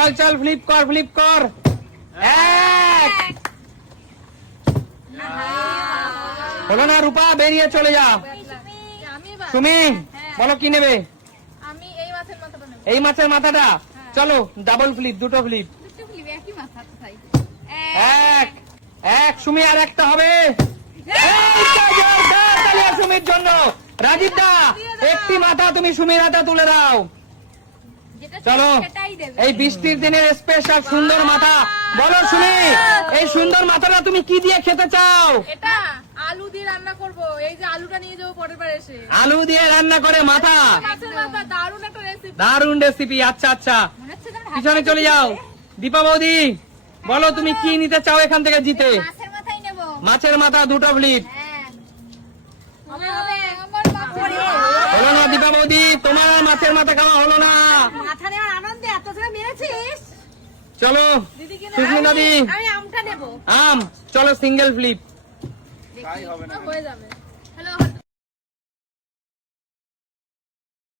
চল চল ফ্লিপ কর এক হলো না রূপা, বেরিয়ে চলে যা। সুমি বলো কি নেবে? আমি এই মাছের মাথাটা নেব। এই মাছের মাথাটা? চলো ডাবল ফ্লিপ, দুটো ফ্লিপ। দুটো ফ্লিপ একই মাথা তো তাই। এক সুমি, আর একটা হবে। সুমির জন্য রাজীব দা একটি মাথা তুমি সুমির হাতে তুলে দাও। চলো এই বৃষ্টির দিনের স্পেশাল সুন্দর মাথা। বলো সুমি, এই সুন্দর মাথাটা তুমি কি দিয়ে খেতে চাও? এটা আলু দিয়ে রান্না করব। এই যে আলুটা নিয়ে যাবো পরের বার এসে। আলু দিয়ে রান্না করে মাথা? মাছের মাথা, দারুণ একটা রেসিপি। দারুণ রেসিপি। আচ্ছা আচ্ছা, পিছনে চলে যাও। দীপা বৌদি বলো তুমি কি নিতে চাও এখান থেকে জিতে? মাছের মাথাই নেব। মাছের মাথা, দুটো ফ্লিপ। হলো না দীপা বৌদি, তোমার আর মাছের মাথা খাওয়া হলো না। মাথা নেওয়ার আনন্দে এত ধরে মেরেছিস। চলো সুস্মিতা দি, আমি আমটা নেব। আম। চলো সিঙ্গেল ফ্লিপ। হয়ে যাবে। হ্যালো